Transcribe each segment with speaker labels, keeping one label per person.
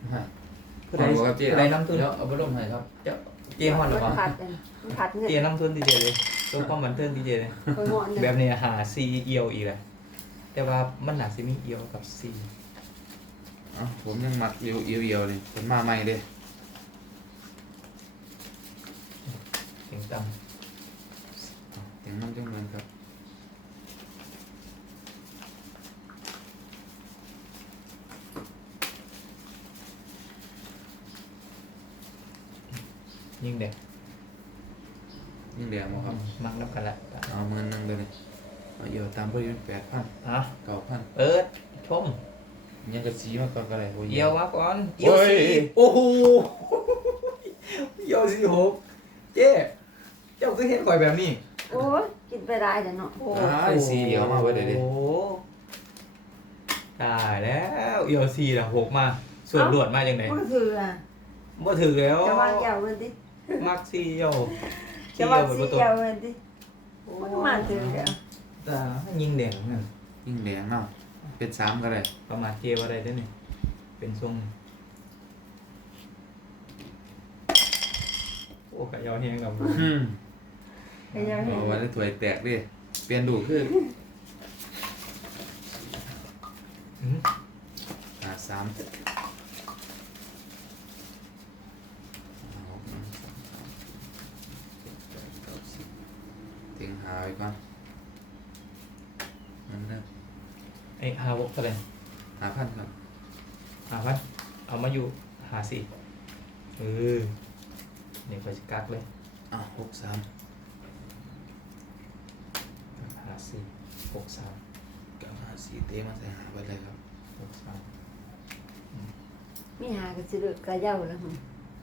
Speaker 1: ผู้ใดผู้ใดน้ำทุน
Speaker 2: แล้วเอาไปลงให้ครับ
Speaker 1: เจ้าเจฮอนหรือเปล่า
Speaker 3: มันผัดเงิน
Speaker 1: เจน้ำทุนดีเจเลยตัวความบันเทิงดีเจเลย
Speaker 3: คอยเหมาะเลย
Speaker 1: แบบนี้หาซีเอียวอีกแหละแต่ว่ามันหนาซิมีเอียวกับซี
Speaker 2: ผมยังมักเอียวเลยผมมาใหม่เลย
Speaker 1: เสียงต่
Speaker 2: เสียงน้ำจังเงินครับ
Speaker 1: ำยิ่งเด็ก
Speaker 2: ยิ่งแดงมั้งครับ
Speaker 1: มักนับกันละ
Speaker 2: เอาเงินนั่งไปเลยเอาเอียวตามเพื่อน8,000
Speaker 1: อ่ะ
Speaker 2: 9,000
Speaker 1: เปิดชม
Speaker 2: ยังกระสีมาก่อนก็ได้โอ้ย
Speaker 1: เอียวมาก่อน
Speaker 2: โอ้ย
Speaker 1: โอ้โหเอียวสี่หกเจ๊เจ้าก็เห็นข่อยแบบนี้
Speaker 3: โอ้ยกินไปได้แต่เนาะ
Speaker 1: โอ้
Speaker 2: สีเอียวมาไว้เดี๋ยวดิ
Speaker 1: โอ้ตายแล้วเอียวสี่ละหกมา ส่วนหลวดมาอย่างไหน
Speaker 3: มันคืออ่ะ
Speaker 1: บ่ถึงแล้ว
Speaker 3: จะวางยาวเงินดิ
Speaker 1: มักสี่เอียว
Speaker 3: จะวาง
Speaker 1: บน
Speaker 3: สี
Speaker 1: ประตู
Speaker 3: ยาวเงินดิมันมาถึงแล้ว
Speaker 1: ตายิงแดงนั่น
Speaker 2: ยิ่งแดงเนาะเป็น3ก็ได้
Speaker 1: ประมาทเจว่าอะไรได้เนี่ยเป็นทรงโอ้กะยาวแห้งกับ
Speaker 3: ไอ้ยังเห็น
Speaker 2: เอาไว้แล้วถ้วยแตกดิเปลี่ยนดูคือ
Speaker 1: อืม
Speaker 2: 3ติงหาไว้ก่อนนั่นนะ
Speaker 1: ไอ้ฮาวกเท่าไหร่
Speaker 2: 5,000ครับ
Speaker 1: 5,000เอามาอยู่54นี่ไปสกักเลย
Speaker 2: 63
Speaker 1: 54 63
Speaker 2: 954เตะมาใส่หาไปเลยครับ
Speaker 1: 63
Speaker 3: มีหากระสือกระเย้าแล้วมึง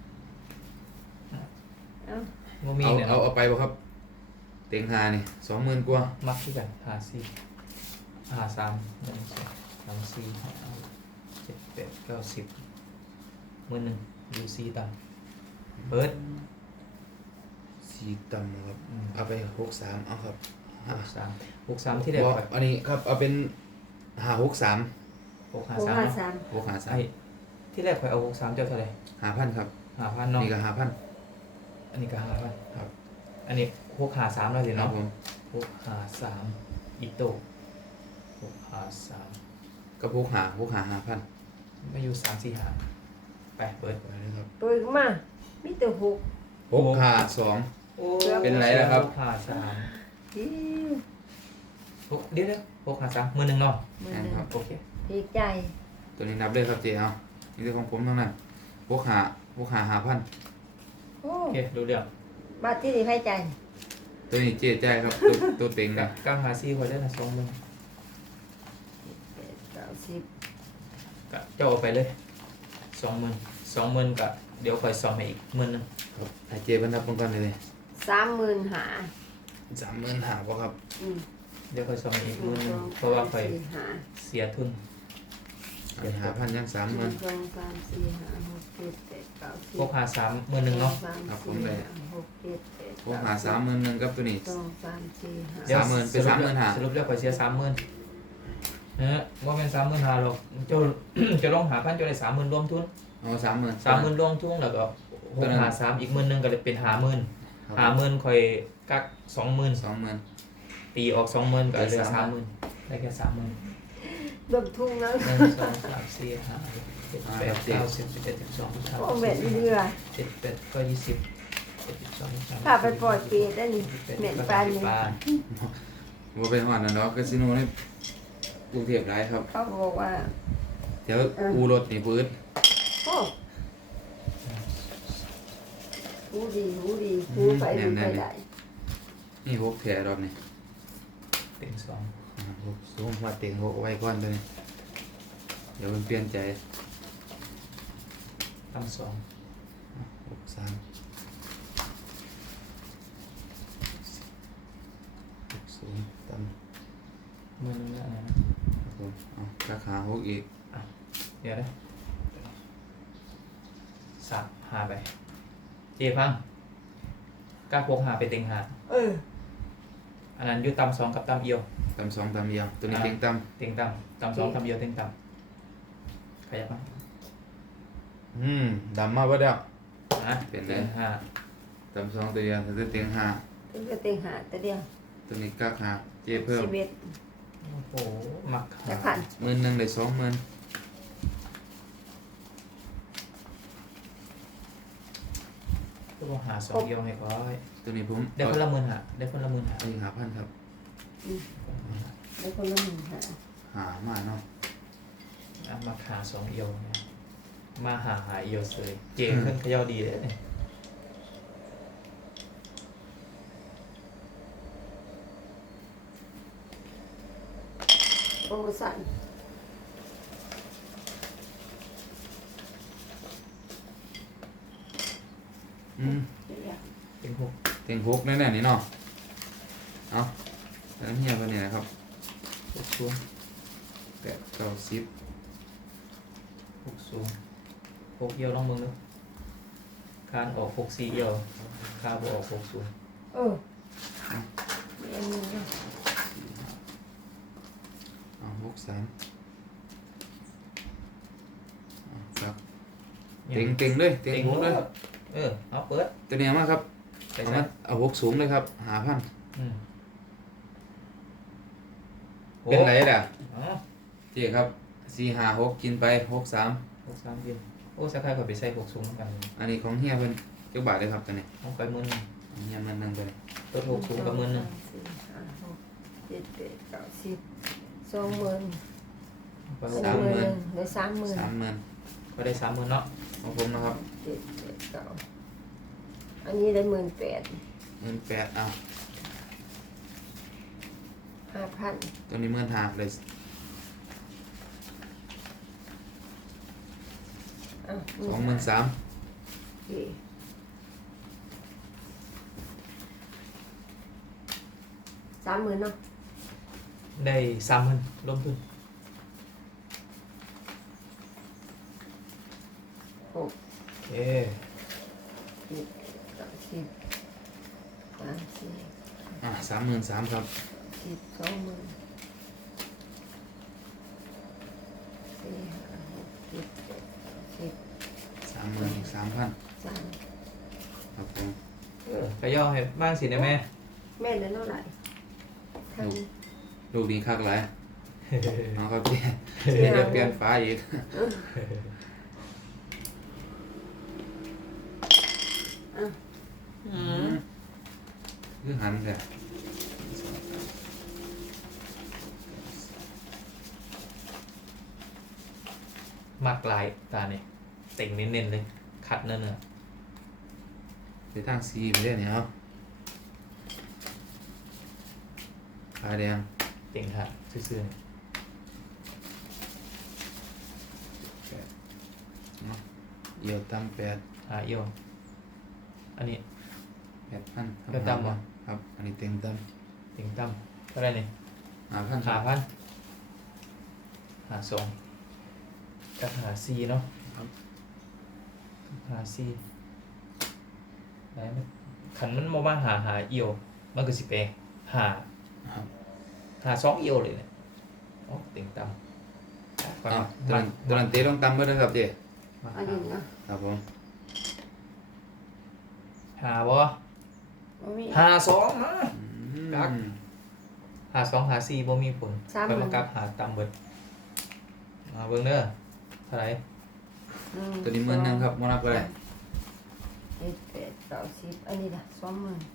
Speaker 3: เอ้า
Speaker 1: บ่มีเนี่ย
Speaker 2: เอาไปบ่ครับเต็งหานี่20,000กว่า
Speaker 1: มักที่กัน54 53 1 2 3 4 5 7 8 9 10มื้อนึงอยู่4ตังเปิด
Speaker 2: 4ต่ำครับ เอาไป63เอาครับ
Speaker 1: 63ที่ได้
Speaker 2: บ่
Speaker 1: ไป
Speaker 2: อันนี้ครับเอาเป็น563
Speaker 3: โอ้ห้า
Speaker 1: 653
Speaker 3: สาม
Speaker 2: 653
Speaker 1: ไอ้ที่แรกข่อยเอา63เจ้าเท่าไหร่
Speaker 2: 5,000ครับ
Speaker 1: 5,000เนาะ
Speaker 2: นี่ก็5,000
Speaker 1: อันนี้ก็5,000
Speaker 2: ครับ
Speaker 1: อันนี้653แล้วสิ
Speaker 2: ครั
Speaker 1: เนาะ
Speaker 2: บผม
Speaker 1: 653อิโต้653
Speaker 2: ก็65
Speaker 1: มาอยู่345ไปเปิด
Speaker 2: ไปเลยครับ
Speaker 3: ตัวขึ้นมามีแต่หก
Speaker 2: 652
Speaker 1: โอ้
Speaker 2: เป็นไรล่ะครับ
Speaker 1: 653
Speaker 3: ที่
Speaker 1: เดี๋ยว653มื้อนึงเนาะ
Speaker 3: มือ
Speaker 2: นั่น
Speaker 3: หนึ่ง
Speaker 2: ครับ
Speaker 1: โอเค
Speaker 3: พีกใจ
Speaker 2: ตัวนี้นับเลยครับเจ๊เอานี่คือของผมทั้งนั้น65
Speaker 3: โอ้
Speaker 1: โอเครู้เรื่อง
Speaker 3: บาทที่ดีให้ใจ
Speaker 2: ตัวนี้เจ๊จ่ายครับตัวเต็งนะ
Speaker 1: กลางหาซี่ข่อยได้ละ2มึง
Speaker 3: 90
Speaker 1: ก็เจ้าเอาไปเลย20,000ก็เดี๋ยวข่อยซ่อมให้อีกมื้อนึง
Speaker 2: ครับให้เจ๊เพิ่นนับเบิ่งก่อนเลย
Speaker 3: 30,000หา
Speaker 2: 35,000บ่ครับ
Speaker 3: อืม
Speaker 1: เดี๋ยวข่อยซ่อมให้อีก
Speaker 3: หนึ่
Speaker 1: มื้
Speaker 3: ง
Speaker 1: อนึ
Speaker 3: ส
Speaker 1: ง
Speaker 3: อง
Speaker 1: เพราะว่า
Speaker 3: สาม
Speaker 1: ข่อย
Speaker 3: สี่ห้า
Speaker 1: เสียทุน
Speaker 2: อันนี้5,000ยัง
Speaker 3: หนึ่ง
Speaker 2: 30,000
Speaker 3: สองสามสี่ห้าหกเจ็ดแปดเก้าสิบ
Speaker 1: 653มื้อนึงเนาะ
Speaker 3: สอง
Speaker 2: ครับ
Speaker 3: ส
Speaker 2: ผม
Speaker 3: สี่
Speaker 2: ได้
Speaker 3: ห้าหกเจ็ดแปด
Speaker 2: 65,000กับตัวนี้
Speaker 3: สองสามสี่ห้า
Speaker 1: เดี๋ยว
Speaker 2: 30,000เป็น35,000
Speaker 1: สรุปแล้วข่อยเสีย30,000ว่าเป็น35,000หรอกเจ้า จะลองหาพันเจ้าได้30,000รวมทุน
Speaker 2: เอา30,000
Speaker 1: 30,000รวมทุนแล้วก็653อีก10,000นึงก็เลยเป็น50,000 50,000ค่อยกัก20,000
Speaker 2: 20,000
Speaker 1: ตีออก20,000ก็เหลือ30,000ได้แค่30,000
Speaker 3: รวมทุ่งแล้ว
Speaker 1: 1 2 3 4 5 6 7 8 9 10 11 12
Speaker 3: โอ้เบ็ดเรือ
Speaker 1: 13 7 8ก็20 12
Speaker 3: ถ้าไปปล่อยเปียได้นี่เหม็นปลานี่
Speaker 2: บ่เป็นฮอดน่ะเนาะคาสิโนในกรุงเทพหลายครับ
Speaker 3: เขาบอกว่า
Speaker 2: แถวอูรถนี่ปื๊ด
Speaker 3: โอ้หูดีหูดีหูไปดูไปได้
Speaker 2: นี่6แถรอบนี่
Speaker 1: เต็ง2
Speaker 2: สูงว่าเต็ง6ไว้ก่อนตัวนี้เดี๋ยวมันเปลี่ยนใจ
Speaker 1: ตั้ง2
Speaker 2: 63 60ตัน
Speaker 1: มื้อนึงแล้วนะ
Speaker 2: ครับผมเอาราคา6อีก
Speaker 1: เดี๋ยวนะสับหาไปเจพังกล้าพกหาไปเต็งหา อันนั้นอยู่ตำ2กับตำเอียว
Speaker 2: ตำ2ตำเดียวตัวนี้เต็งต
Speaker 1: เต็งตำ2ตำเอียวเต็งตำขยับมา
Speaker 2: ดำมาบ่แล้ว
Speaker 1: นะ
Speaker 2: เป็นไง
Speaker 1: เต็งห้า
Speaker 2: ดำสองตัวเดียวถ้าจะเตียงห้า
Speaker 3: ถึงจะเต็งหาแต่เดียว
Speaker 2: ตัวนี้กักหาเจเพิ่ม
Speaker 3: 11
Speaker 1: โอ้โหมัก
Speaker 3: จะ
Speaker 1: หา
Speaker 3: ขัน
Speaker 2: 10,000ได้20,000
Speaker 1: ก็บอกหาสองเดียวให้ก้อย
Speaker 2: ตัวนี้ผม
Speaker 1: ได้คนละหมื่นหาได้คนละหมื่นหา
Speaker 2: เอาอีก5,000ครับ
Speaker 3: ได้คนละหนึ่งหา
Speaker 2: หามาเนาะ
Speaker 1: อ่ะมาหาสองเอียวเนี่ยมาหาเอียวเลยเจ๋งขึ้นเขย่าดีเลยเนี่ย
Speaker 3: โอ้สั่น เดี๋ยว
Speaker 1: เป็นหก
Speaker 2: เตียง6แน่ๆนี่เนาะเอาแล้วเฮียเพิ่นนี่นะครับ
Speaker 1: หกสูง
Speaker 2: 8 9 10
Speaker 1: หกสูงหกเอียวลองมึงดูการออกหกสี่เอียวคาบออกหกสูง
Speaker 3: เออเอ็นนี่นะ
Speaker 2: เอา63เอาครับเต็งเลยเต็ง6เลย
Speaker 1: เอาเปิด
Speaker 2: ตัวนี้เอามาครับ
Speaker 1: ไป
Speaker 2: เอา
Speaker 1: ใส่
Speaker 2: มาเอา6สูงเลยครับ5,000
Speaker 1: อืม
Speaker 2: เป็นไรล่ะ
Speaker 1: อ๋อ
Speaker 2: เจ๊ครับ4 5 6กินไป63
Speaker 1: หกสามเดียวโอ้สักครั้งก็ไปใส่หกสูงเหมือนกัน
Speaker 2: อันนี้ของเฮียเพิ่นจักบาทเลยครับตัวนี้
Speaker 1: เอาไปหมื่นหนึ่ง
Speaker 2: เฮียมันนึงไป
Speaker 1: ตัวหกสูงกับหมื่นหนึ่ง
Speaker 3: 4 5 6 7 8 9 10 20,000
Speaker 1: ไป
Speaker 3: อันนี้10,000ได้30,000
Speaker 2: 30,000
Speaker 1: ก็ได้30,000เนาะ
Speaker 2: ของผมนะครับ
Speaker 3: 7 8 9อันนี้ได้18,000
Speaker 2: 18,000เอา
Speaker 3: 5,000
Speaker 2: ตัวนี้15,000เลย
Speaker 3: อ่ะ
Speaker 2: 23,000
Speaker 3: โอเค30,000เนาะ
Speaker 1: ได้30,000รวมทุน
Speaker 3: 6
Speaker 1: โอเค
Speaker 3: 7 8 9 10 30
Speaker 2: 33,000ครับ
Speaker 3: 10 20,000 4 5 6 7 8 10
Speaker 2: 33,000
Speaker 3: 3
Speaker 2: ครับผม
Speaker 1: ขย่อให้บ้างสินะแม่
Speaker 3: แม่ได้เท่าไหร่ทั้ง
Speaker 2: ลูกนี้คักหลายเอาครับเจ๊เดี๋ยวเปลี่ยนฟ้าอีก คือหันแท้
Speaker 1: มากลายตาเนี่ยเต่งเน้นๆเลย คัดเนื้อ
Speaker 2: ไปทางซีไปเรื่อยเนี่ยครับขาแดง
Speaker 1: เต่งค่ะซื่อ
Speaker 2: เนาะเอี่ยวตำ8
Speaker 1: ๆหาเอียว อันนี้
Speaker 2: 8,000
Speaker 1: เอี่ยวตำเหรอ
Speaker 2: ครับ อันนี้เต็งต
Speaker 1: เต่งตั้มเท่าไหรเนี่ย
Speaker 2: ำ5,000ค
Speaker 1: หา
Speaker 2: รับ
Speaker 1: พันหาสองกับหาซีเนาะ
Speaker 2: ครับ
Speaker 1: หาซีไหนมันขันมันมาหาเอียว มันก็สิไปหา
Speaker 2: ครับ
Speaker 1: หาสองเอียวเลยเนี่ยโอ้เต่งตั้ม
Speaker 2: เอาตัวนั้นเตะลงตำเมื่อไรครับเจ๊
Speaker 3: อันนี้เนาะ
Speaker 2: ครับผม
Speaker 1: หาบ่
Speaker 3: บ่มี
Speaker 1: หาสองมา
Speaker 2: อืม
Speaker 1: กัก หาสองหาสี่บ่มีผล
Speaker 3: สามห
Speaker 1: ไป
Speaker 3: มื่น
Speaker 1: มากับหาตำเบิดเบิ่งเด้อเท่าไหร่
Speaker 2: ตัวนี้10,000ครับมนับก็ได้
Speaker 3: 7 8 9 10อันนี้ล่ะ20,000
Speaker 1: 20,000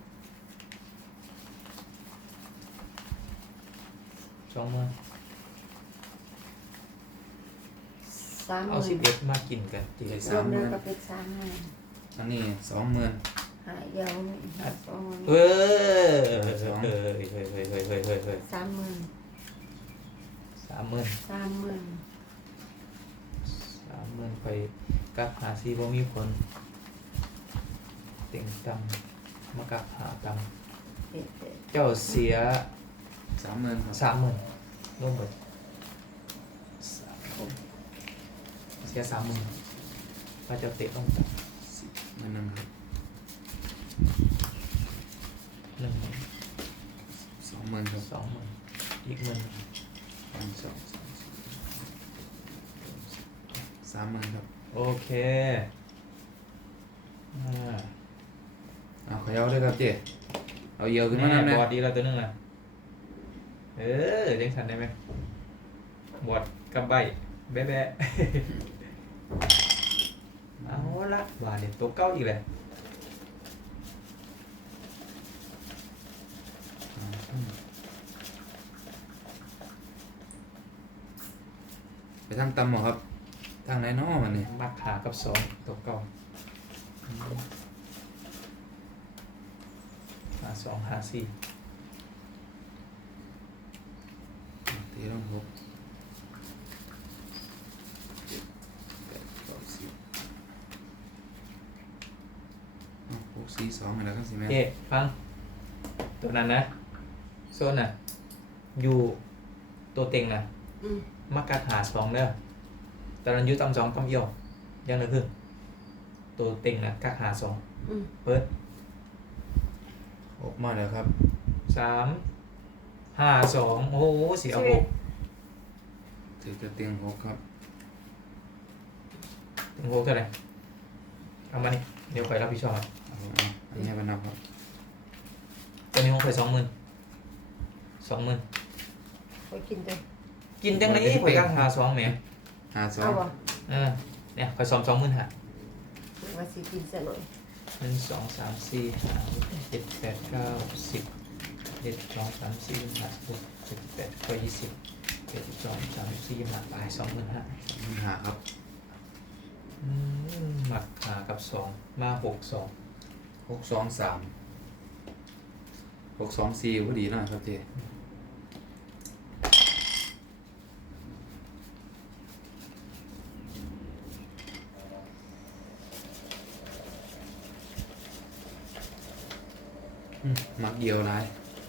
Speaker 3: 30,000
Speaker 1: เอา11มากินกันจี
Speaker 2: ได้
Speaker 3: รวมแล้ว
Speaker 2: 30,000
Speaker 3: ก็เป็น30,000
Speaker 2: อันนี้20,000
Speaker 3: หายเดียวนี่20,000
Speaker 1: เออเฮ้ย
Speaker 3: 30,000
Speaker 1: 30,000ไปกับหาสี่บ่มีผลเต็งตำมากับหาต
Speaker 3: 7 8
Speaker 1: ำเจ้าเสีย
Speaker 2: 30,000ครับ
Speaker 1: 30,000รวมหมดเสีย30,000พระเจ้าเตะต้องจับ
Speaker 2: 10,000ครับ
Speaker 1: 1,000
Speaker 2: 20,000ครับ
Speaker 1: 20,000อีก10,000
Speaker 2: 1 2 3 30,000ครับ
Speaker 1: โอเคอ่า
Speaker 2: เอาขยับด้วยครับเจ๊เอาเอียวขึ้นมานั่น
Speaker 1: บ
Speaker 2: นะ
Speaker 1: อร์ดดีแล้วตัวนึงอ่ะเออเลี้ยงสันได้ไหมบอร์ดกับใบแบะแบะ เอาละบาทเด็ดตัวเก้าอีกเลย
Speaker 2: ไปทางตำเหรอครับทางไหนน้อมันนี่
Speaker 1: มักขากับสองตัวเก้าหาสองหาสี่
Speaker 2: ตีลงหกแปดเก้าสิบเอาหกสี่สองอะไรกันสิแม่
Speaker 1: เอ๊ะฟัง ตัวนั้นนะโซนน่ะ อยู่ตัวเต็งนะ
Speaker 3: อืม
Speaker 1: มักกัดหาสองเด้อตอนนั้นอยู่ตำสองตำเอียวยังนึกคือตัวเต็งนะกักหาสอง
Speaker 3: อืม
Speaker 1: เปิด
Speaker 2: ออกมาแล้วครับ
Speaker 1: สามห้าสองโอ้โหเสียหก
Speaker 2: ถือจะเตียงหกครับ
Speaker 1: ถึงหกเท่าไหร่เอามานี่เดี๋ยวคอยรับผิดชอบ
Speaker 2: เอาอันนี้ไปนับครับ
Speaker 1: ตอนนี้ผมเคย20,000
Speaker 3: ไปกินเลย
Speaker 1: กินจังไหนคอยกักหาสองแหม
Speaker 2: หาสอ
Speaker 3: เอา
Speaker 2: ง
Speaker 3: บ่
Speaker 1: เนี่ยคอยซ้อม20,000หา
Speaker 3: ว่าสิกินซะหน่อย
Speaker 1: 1 2 3 4 5 6 7 8 9 10 1 2 3 4 5 6 7 8 9 20 1 2 3 4 5ไป20,000หา
Speaker 2: หาครับ
Speaker 1: หมักหากับสองมา62
Speaker 2: หกสองสามหกสองสี่พอดีหน่อยครับเจ๊มักเดียวไร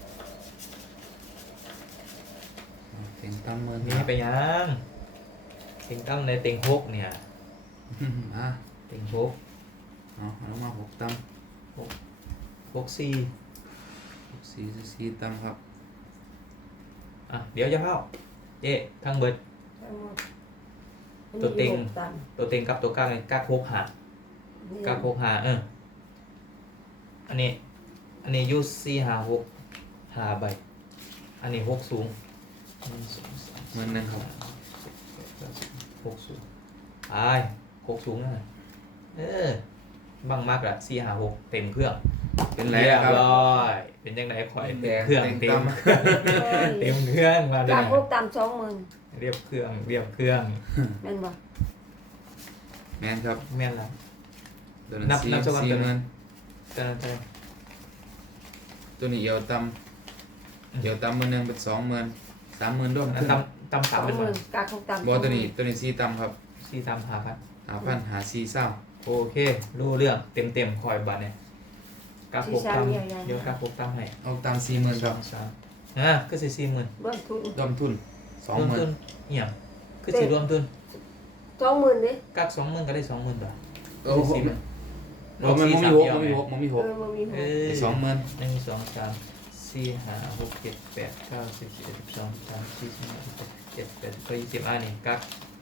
Speaker 2: เต็งตั้มเมือ
Speaker 1: มีไปยังเต็งตั้มในเต็งหกเนี่ย
Speaker 2: อ่ะ
Speaker 1: เต็งหก
Speaker 2: เอาแล้วมาหกตั้ม
Speaker 1: หกสี่
Speaker 2: หกสี่สี่ตั้มครับ
Speaker 1: อ่ะเดี๋ยวจะเข้าเจ๊ทั้งเบิด
Speaker 3: เอาหมด
Speaker 1: ตัวเต็ง
Speaker 3: อันนี้หกตัน
Speaker 1: ตัวเต็งกับตัวกลางเนี่ยกักหกหา
Speaker 3: นี่
Speaker 1: กักหกหาอันนี้ยูสี่หาหกหาใบอันนี้หกสูง1 2 3
Speaker 2: เงินหนึ่งครับ
Speaker 1: หกสูงไอ้หกสูงนั่นน่ะบังมากอะสี่หาหกเต็มเครื่อง
Speaker 2: เป็นไร
Speaker 1: เรียบ
Speaker 2: ครับ
Speaker 1: ร้อยเป็นยังไงคอยเต็มเครื่อง
Speaker 2: เต็ง
Speaker 1: เต็
Speaker 2: ตั้
Speaker 1: ม
Speaker 2: ม
Speaker 1: เต็มเครื่องมาเล
Speaker 3: จาก
Speaker 1: ย
Speaker 3: หกตัน20,000
Speaker 1: เรียบเครื่องเรียบเครื่อง
Speaker 3: แม่นบ่
Speaker 2: แมนครับ
Speaker 1: แม่นละ
Speaker 2: ตัวนั้น
Speaker 1: นับ
Speaker 2: สี่
Speaker 1: นับสักวัน
Speaker 2: สี่
Speaker 1: ตัวนั้น
Speaker 2: เงิน
Speaker 1: จะจะ
Speaker 2: ตัวนี้เอียวตั้มเอียวตั้มมือหนึ่งเป็น20,000 30,000ร่วมขึ้น
Speaker 1: ตำสามเป็น
Speaker 3: 20,000กักหกตัน
Speaker 2: บอตัวนี้สี่ตั้มครับ
Speaker 1: สี่ตำหาพัน
Speaker 2: 5,000หาสี่เศร้า
Speaker 1: โอเค รู้เรื่องเต็มคอยบัตรเนี่ยกราฟหกตำเดี๋ยวกราฟหกตำให้
Speaker 2: เอาตาม40,000
Speaker 1: ส
Speaker 2: ครั
Speaker 1: อบ งสามก็สี่40,000
Speaker 3: รวมทุน
Speaker 2: รวมทุน
Speaker 1: รวมทุน
Speaker 2: 20,000
Speaker 1: เหี่ยคือสิรวมทุน
Speaker 3: 20,000เด้
Speaker 1: กัก20,000ก็ได้20,000บาท
Speaker 2: โอ้โห
Speaker 1: 40,000
Speaker 2: มันมีหกมันมีหกมันมีหก
Speaker 3: บ่มีห
Speaker 1: เอก อ
Speaker 2: 20,000
Speaker 1: 1 2 3 4 5 6 7 8 9 10 11 12 13 14 15 16 17 18 20นี่กัก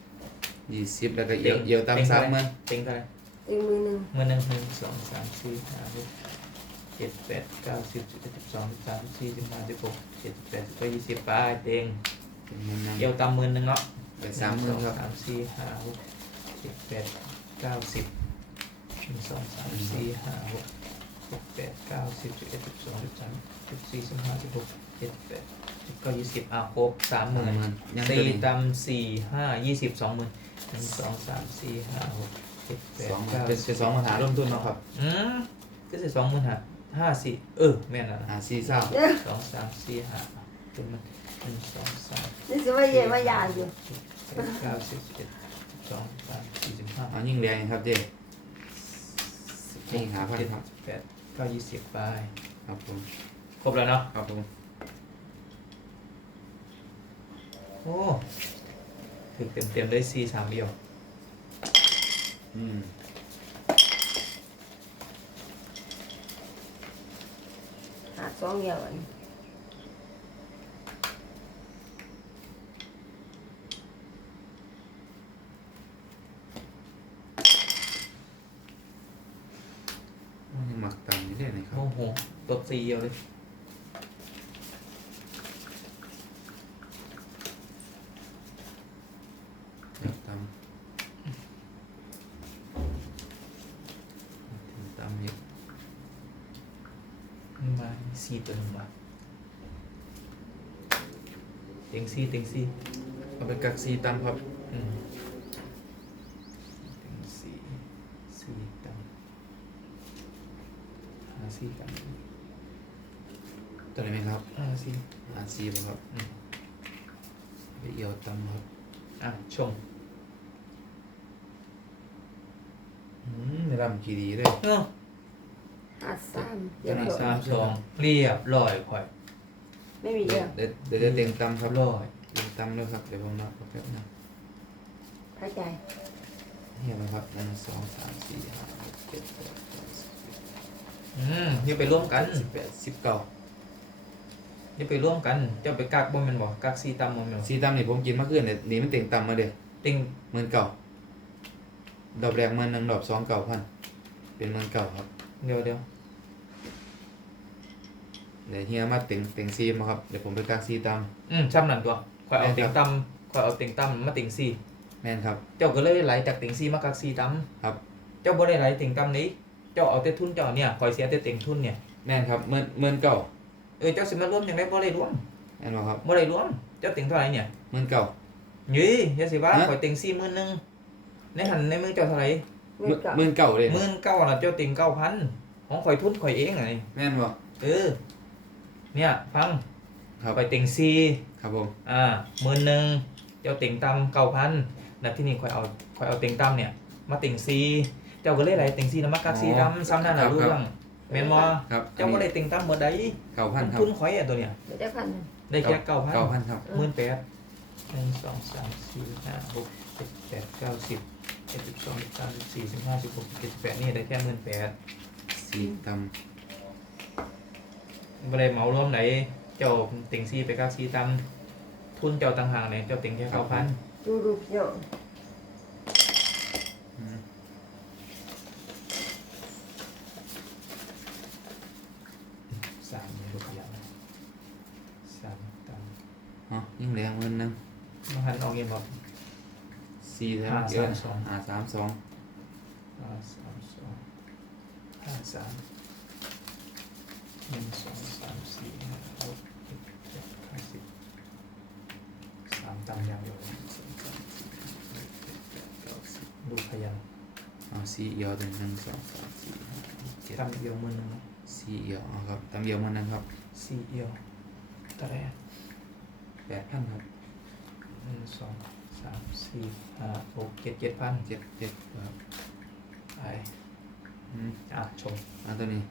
Speaker 2: 20แล้วก็เอียวตั้ม30,000
Speaker 1: เต็งเท่าไหร่
Speaker 3: อีกมือหนึง
Speaker 1: มือหนึ่ง1 2 3 4 5 6 7 8 9 10 11 12 13 14 15 16 17 18 19 20ไปเต็ง
Speaker 2: เป็นเงินนำ
Speaker 1: เอวตำมือหนึ่งเนาะ
Speaker 2: ไป30,000ครับ
Speaker 1: 3 4 5 6 7 8 9 10 1 2 3 4 5 6 7 8 9 10 11 12 13 14 15 16 17 18 19 20ครบ30,000
Speaker 2: ยัง
Speaker 1: สี่
Speaker 2: ตัวนี้
Speaker 1: ตำสี่ห้า20 20,000 1 2 3 4 5 6 7 8 9
Speaker 2: เป็น2มาหาร่วมทุนเนาะครับ
Speaker 1: ก็สิ20,000หา54แม่นแล้วนะ
Speaker 2: หาสี่เศร้า
Speaker 3: เด้อ
Speaker 1: 2 3 4 5เป็นมัน1 2 3
Speaker 3: นี่สิว่าเย่มายานอยู่
Speaker 1: 7 9 10 11 12 13 14
Speaker 2: เอายิ่งแรงครับเจ๊ยิ่งหาพัน
Speaker 1: 15
Speaker 2: ครับ
Speaker 1: 18 9 20ไป
Speaker 2: ครับผม
Speaker 1: ครบแล้วเนาะ
Speaker 2: ครับผม
Speaker 1: โอ้ถึงเต็มเลย4 3เดียว
Speaker 2: อืม
Speaker 3: หาสองเดียวอัน
Speaker 2: กต่ำนี่ได้ไหมครับ
Speaker 1: โอ้โหตัวซีเอียวเลย
Speaker 2: เดี๋ยวต่ำถึงต่ำเยอะ
Speaker 1: มาซีตัวหนึ่งมาเต็งซีเต็งซี
Speaker 2: เอาไปกักซีต่ำครับ
Speaker 1: อืมเต็งซีซีตังหาซีกัน
Speaker 2: ตัวไหนไหมครับ
Speaker 1: หาซี
Speaker 2: ซีบ่ครับ
Speaker 1: อืม
Speaker 2: ไปเอี่ยวต่ำครับ
Speaker 1: อ่ะชม
Speaker 2: ในลำกีดีเลย
Speaker 1: เนาะ
Speaker 3: 53เดี๋ยว
Speaker 2: ตัวไหน
Speaker 3: ก่อน
Speaker 1: 3 2เรียบร้อยข่อย
Speaker 3: ไม่มีเยอะ
Speaker 2: เดี๋ยวเต็งต่ำครับ
Speaker 1: ร้อย
Speaker 2: เต็งต่ำแล้วครับเดี๋ยวผมนับแป๊บนึง
Speaker 3: เข้าใจ
Speaker 2: เฮียนะครับ1 2 3 4 5 6 7 8 9 10
Speaker 1: อย่าไปร่วมกัน
Speaker 2: 18 19
Speaker 1: อย่าไปร่วมกันเจ้าไปกักบ่แม่นบ่กักซีตามบ่แม่นบ่
Speaker 2: ซีต่ำนี่ผมกินมาขึ้นเนี่ยนี่มันเต็งต่ำมาเดี๋ยว
Speaker 1: ติง
Speaker 2: 19,000ดอกแรก11,000ดอก2 9,000เป็น19,000ครับ
Speaker 1: เดี๋ยว
Speaker 2: เดี๋ยวเฮียมาเต็งซีมาครับเดี๋ยวผมไปกักซีต่
Speaker 1: ซ้ำนั่นตัวข่อยเอา
Speaker 2: แม่น
Speaker 1: ติ
Speaker 2: ค
Speaker 1: ง
Speaker 2: รับ
Speaker 1: ตํข่อยเอาติงตํมาติงซี
Speaker 2: ำแม่นครับ
Speaker 1: เจ้าก็เลยไหลจากติงซีมากักซีตํ
Speaker 2: ครับ
Speaker 1: เจ้าบ่ได้ไหลติงตํนี้เจ้าเอาแต่ทุนเจ้าเนี่ยข่อยเสียแต่ติงทุนเนี่ย
Speaker 2: แม่นครับ19,000
Speaker 1: เจ้าสิมารวมจังได๋บ่ได้รวม
Speaker 2: แม่นบ่ครับ
Speaker 1: บ่ได้รวมเจ้าติงเท่าไหร่เนี่ย
Speaker 2: 19,000
Speaker 1: ยี่อย่าสิว่า
Speaker 2: ฮะ
Speaker 1: ข่อยติง40,000นึงในหันในมือเจ้าเท่าไหร่
Speaker 3: เงินกับ
Speaker 2: 19,000เลยนะ
Speaker 1: 19,000น่ะเจ้าติง9,000ของข่อยทุนข่อยเองไง
Speaker 2: แม่นบ่
Speaker 1: เนี่ยฟัง
Speaker 2: ครับ
Speaker 1: ข่อยติงซี
Speaker 2: ครับผม
Speaker 1: 10,000เจ้าติงต่ำ9,000แล้วที่นี่ข่อยเอาติงต่ำเนี่ยมาติงซีเจ้าก็เลยไหลติงซีแล้วมากักซีดำซ้ำนั่นน่ะรู้เรื่องแม่นบ่
Speaker 2: ครับ
Speaker 1: เจ้าก็ได้ติงต่ำเมื่อใด
Speaker 2: 9,000ครับ
Speaker 1: ทุนข่อยตัวเนี่ย
Speaker 3: เดี๋ยวได้พันหนึ่ง
Speaker 1: ได้แค่9,000
Speaker 2: 9,000ครับ
Speaker 1: 18,000 1 2 3 4 5 6 7 8 9 10 11 12 13 14 15 16 17 18นี่ได้แค่18,000
Speaker 2: ซีต่
Speaker 1: บ่ได้เหมารวมไหนเจ้าติงซีไปกักซีต่ำทุนเจ้าต่างหากเนี่ยเจ้าติงแค่9,000
Speaker 3: ดูรูปเนาะ
Speaker 2: ำอืม
Speaker 1: 3นี่ลูกขยัน3ต่ำ
Speaker 2: อ๋อยิ่งแรง1,000
Speaker 1: มาหันออกเองบอก
Speaker 2: ซีแถมเยอะ532
Speaker 1: 5 3 2 5 3 1 2 3 4 5 6 7 8 9 10 3ต่ำอย่างเดียวดูขยัน
Speaker 2: เอาซีเอียวเป็น1 2 3 4 5 7
Speaker 1: ต่ำเอียวมือหนึง
Speaker 2: ซีเอียวเอาครับตำเอียวมันนะครับ
Speaker 1: สี่เอียวตะแรก
Speaker 2: 8,000ครับ
Speaker 1: 1 2 3 4 5 6 7 7,000
Speaker 2: 7ครับ
Speaker 1: ไป
Speaker 2: อืม
Speaker 1: ชม
Speaker 2: ตัวนี้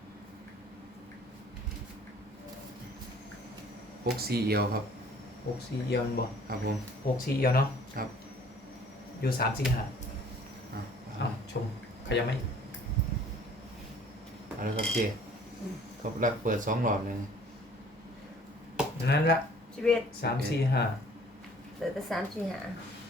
Speaker 2: 6ซีเอียวครับ
Speaker 1: 6สี่เอียวมันบอก
Speaker 2: ครับผม
Speaker 1: 6สี่เอียวเนาะ
Speaker 2: ครับ
Speaker 1: อยู่3 4 5
Speaker 2: อ่า
Speaker 1: ชมขยันไหม
Speaker 2: เอาเลยครับเจทบรักเปิด2หลอดเลย
Speaker 1: นั่นละ
Speaker 3: ชีวิต
Speaker 1: 3 4 5
Speaker 3: เหลือแต่3 4 5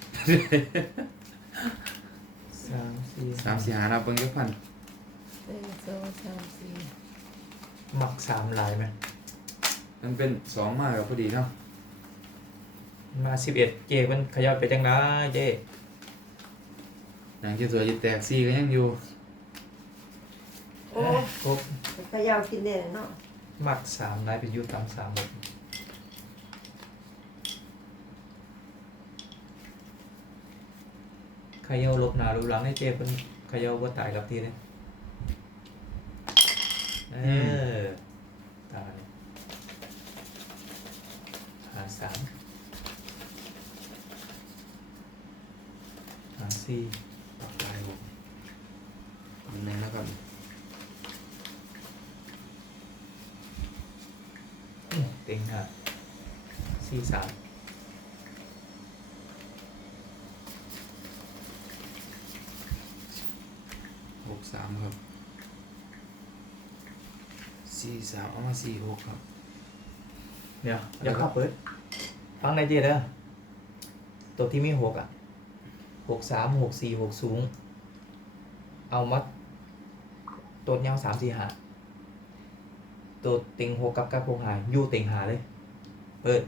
Speaker 1: 3 4
Speaker 2: 3 4หานับเบิ่งจักพัน
Speaker 3: 1 2 3 4
Speaker 1: หมัก3ลายไหม
Speaker 2: มันเป็น2มากกับพอดีเนาะ
Speaker 1: มา11เจมันขยับไปจังนะเจ
Speaker 2: หนังที่สวยจะแตกซีก็ยังอยู่
Speaker 3: โอ้
Speaker 1: ครบ
Speaker 3: พยายามกินเด่นเนาะ
Speaker 1: หมัก3ลายไปอยู่ตาม3หมดเขย่าลบหนารูหลังให้เจเพิ่นเขย่าว่าตายกับทีเลยตายหา3หา4
Speaker 2: ปากลายผมอันนึงแล้วครับ
Speaker 1: เต็งหา4 3
Speaker 2: 63ครับ43เอามา46ครับ
Speaker 1: เดี๋ยวอย่าเข้าเปิดฟังในเจเด้อตัวที่มี6 6 3 6 4 6สูงเอามัดตตัวเงาสามสี่หาตัวเต็งหกกับกาโคงหายอยู่เต็งหาเลยเปิด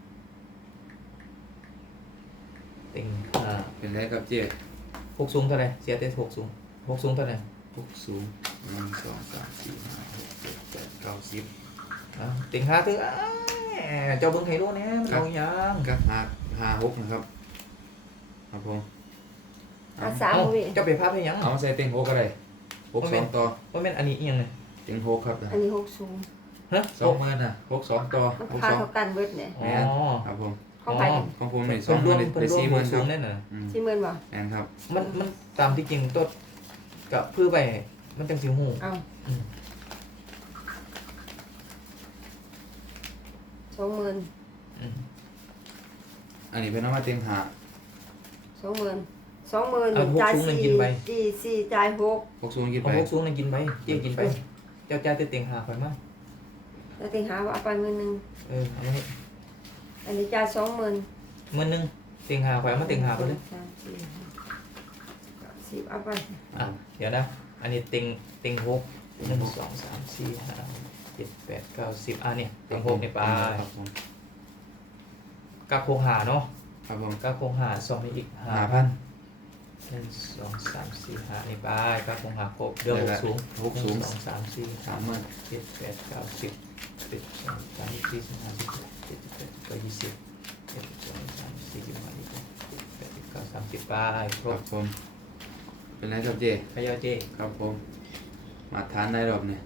Speaker 1: เต็งห้า
Speaker 2: เป็นไรครับเจ๊
Speaker 1: หกสูงเท่าไหร่เสียเต้หกสูงหกสูงเท่าไหร่
Speaker 2: หกสูงหนึ่งสองสามสี่ห้าหกเจ็ดแปดเก้าสิบ
Speaker 1: เต็งห้าถึงเจ้าเบิ้งไฮโลเนี่ยมันเอายัง
Speaker 2: ก็ห้าหกนะครับครับผม
Speaker 3: เอาสาม
Speaker 1: เอ้า
Speaker 3: วิ
Speaker 1: เจ้าไปภาพให้ยัง
Speaker 2: เอาใส่เต็งหกก็ได้หกสองต่อ
Speaker 1: ว่าเป็นอันนี้เอียงเลย
Speaker 2: เต็งหกครับ
Speaker 3: อันนี้หกสูง
Speaker 1: ฮะ
Speaker 2: 20,000น่ะหกสองต่อ
Speaker 3: มัน
Speaker 2: หก
Speaker 3: พา
Speaker 2: สอง
Speaker 3: เท่ากันเบิดเนี่ย
Speaker 1: อ๋
Speaker 2: แม่
Speaker 1: อน
Speaker 2: ครับผม
Speaker 3: เข้าไป
Speaker 2: ของผมในส
Speaker 1: เพิ่
Speaker 2: อน ง
Speaker 1: รวม
Speaker 2: ได้
Speaker 1: เพิ่น
Speaker 2: ได้
Speaker 1: รวม
Speaker 2: สี่ห
Speaker 1: ห
Speaker 2: มื่
Speaker 1: ก
Speaker 2: นค
Speaker 1: สู
Speaker 2: รับ
Speaker 1: งนั่นน่ะ
Speaker 3: สี่หมื่นบ่
Speaker 2: แอนครับ
Speaker 1: มันตามที่จริงต้นกับพืชไปมันจังสิหู
Speaker 3: เอา
Speaker 1: อืม
Speaker 3: 20,000
Speaker 1: อืม
Speaker 2: อันนี้เป็นน้ำมาเต็งหา
Speaker 3: 20,000
Speaker 1: เอาหก
Speaker 3: จ่าย
Speaker 1: สูงนั่น
Speaker 3: สี่
Speaker 1: กินไป
Speaker 3: สี่จ่ายหก
Speaker 2: หกสูงกิน
Speaker 1: เอา
Speaker 2: ไป
Speaker 1: หกสูงนั่นกินไปเจ๊กินไป เจ้าจ่ายแต่เต็งหาไปมา
Speaker 3: แล้วติงหาว่าเอาไป10,000
Speaker 1: เอามาให้
Speaker 3: อันนี้จ่าย20,000
Speaker 1: มื้อนึงเต็งหาไปเอามาเต็งหาไปเลย
Speaker 3: 10เอาไป
Speaker 1: อ่ะเดี๋ยวนะ อันนี้เต็งหก1 2 3 4 5 7 8 9 10เนี่ยเต็งหกนี่ไป
Speaker 2: ครับผม
Speaker 1: กาโคงหาเนาะ
Speaker 2: ครับผม
Speaker 1: กาโคงหาสองนี่อีก
Speaker 2: 5,000
Speaker 1: 1 2 3 4 5นี่ไปกาโคงหาครบเดือนหกสูง
Speaker 2: หกสูง
Speaker 1: 1 2 3 4
Speaker 2: 30,000
Speaker 1: 5 7 8 9 10 11 12 13 14 15 16 17 18 19 20 21 22 23 24 25 26 27 28 29 30ไปค
Speaker 2: ค
Speaker 1: ร
Speaker 2: รั
Speaker 1: บบ
Speaker 2: ผมเป็นไรครับเจ
Speaker 1: พยาเจ
Speaker 2: ครับผมมาทานได้รอบเนี่ย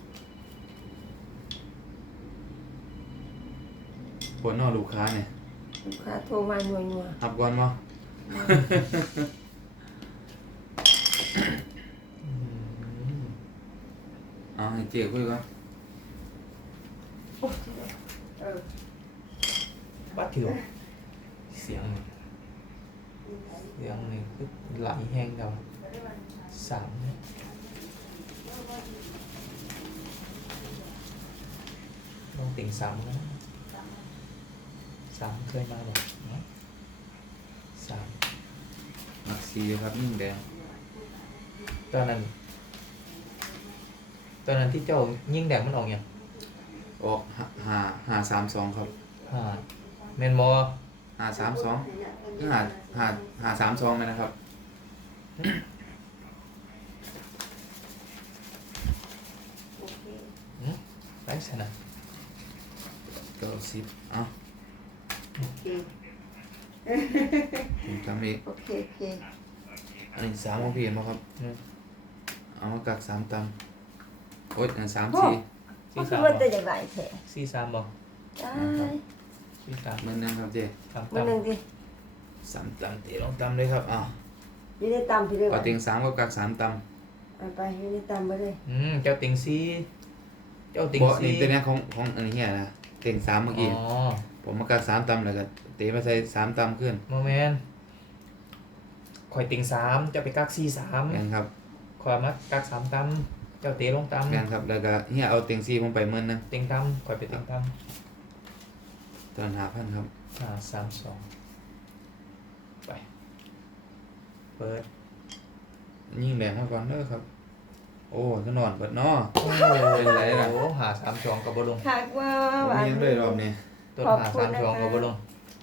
Speaker 2: ผลนอกลูกค้าเนี่ย
Speaker 3: ลูกค้าโทรมาหน่วย
Speaker 2: ทับก่อนมั้
Speaker 1: อืม
Speaker 2: เอาให้เจ๊คุยก่อน
Speaker 1: บัดถือเสียงนี่คือไหลแห้งเราสามเนี่ยลองติ่งสามนะสามเคยมาหรอสาม
Speaker 2: มักซีครับยิ่งแดง
Speaker 1: ตอนนั้นที่เจ้ายิ่งแดงมันออกยัง
Speaker 2: ออก532ครับ
Speaker 1: ห้าแมนมอ
Speaker 2: 532คือ532ไหมนะครับ
Speaker 1: ไปสนะ
Speaker 2: 90เอา
Speaker 3: ๆโอเค
Speaker 2: ผมจำอีก
Speaker 3: โอเคโอเค
Speaker 2: อันนี้3ของพี่เห็นไหมครับ
Speaker 1: อืม
Speaker 2: เอามากัก3ตำโอ๊ยอัน3 4
Speaker 3: ก็คือว่าจะอย่างไรแท้
Speaker 1: สี่สามบอก
Speaker 3: ได้
Speaker 1: สี่สาม
Speaker 2: มันนึงครับเจ๊
Speaker 1: สาม
Speaker 3: มื้อ
Speaker 1: ตำ
Speaker 3: นึงดิ
Speaker 2: 3ตำเตะลองตำเลยครับอ้าว
Speaker 3: อยู่ในตามพี่เลย
Speaker 2: เอาเต็ง3กับกัก3ตำ
Speaker 3: เอาไปอยู่ในตามไปเลย
Speaker 1: เจ้าติงซีเจ้าติง
Speaker 2: บ่
Speaker 1: ซี
Speaker 2: นี่ตัวเนี้ยของอันนี้เหี้ยนะเต็ง3เมื่อกี้
Speaker 1: อ๋อ
Speaker 2: ผมมากัก3ตำแล้วก็เตะมาใส่3ตำขึ้น
Speaker 1: โมเมนข่อยติงสามเจ้าไปกักซีสาม
Speaker 2: แม่นครับ
Speaker 1: ข่อยมากักสามตำเจ้าเตะลงตำ
Speaker 2: แม่นครับแล้วก็เฮียเอาเต็ง4ผมไป10,000นึง
Speaker 1: ติงตำข่อยไปติงต
Speaker 2: ตอน5,000ครับ
Speaker 1: ำ3 2ไปเปิด
Speaker 2: ยิ่งแดงมาก่อนเด้อครับ โอ้จะนอนเบิดเนาะ
Speaker 1: โอ้
Speaker 2: เป็นไรล่ะ
Speaker 1: โห3 2กับบลง
Speaker 3: หากว่า
Speaker 2: ผม
Speaker 3: ว่า
Speaker 2: ยังเลยรอบนี้
Speaker 1: ต้น
Speaker 3: ขอบ
Speaker 1: หา
Speaker 3: คุณ
Speaker 1: 3
Speaker 3: นะคะ
Speaker 1: 2กับบลง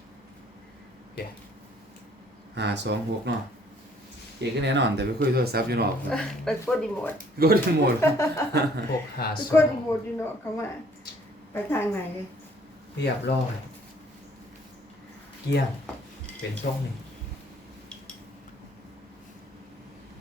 Speaker 2: 526เนาะเอกก็แน่นอนแต่ไปคุยโทรศัพท์อยู่นอก
Speaker 3: ไปกดรีโมท
Speaker 2: กดหมด
Speaker 1: 6 5
Speaker 3: ไปกดรีโมทอยู่เนาะเขามาไปทางไหนเลย
Speaker 1: เรียบร้อย เกลี้ยงเป็นช่องนี่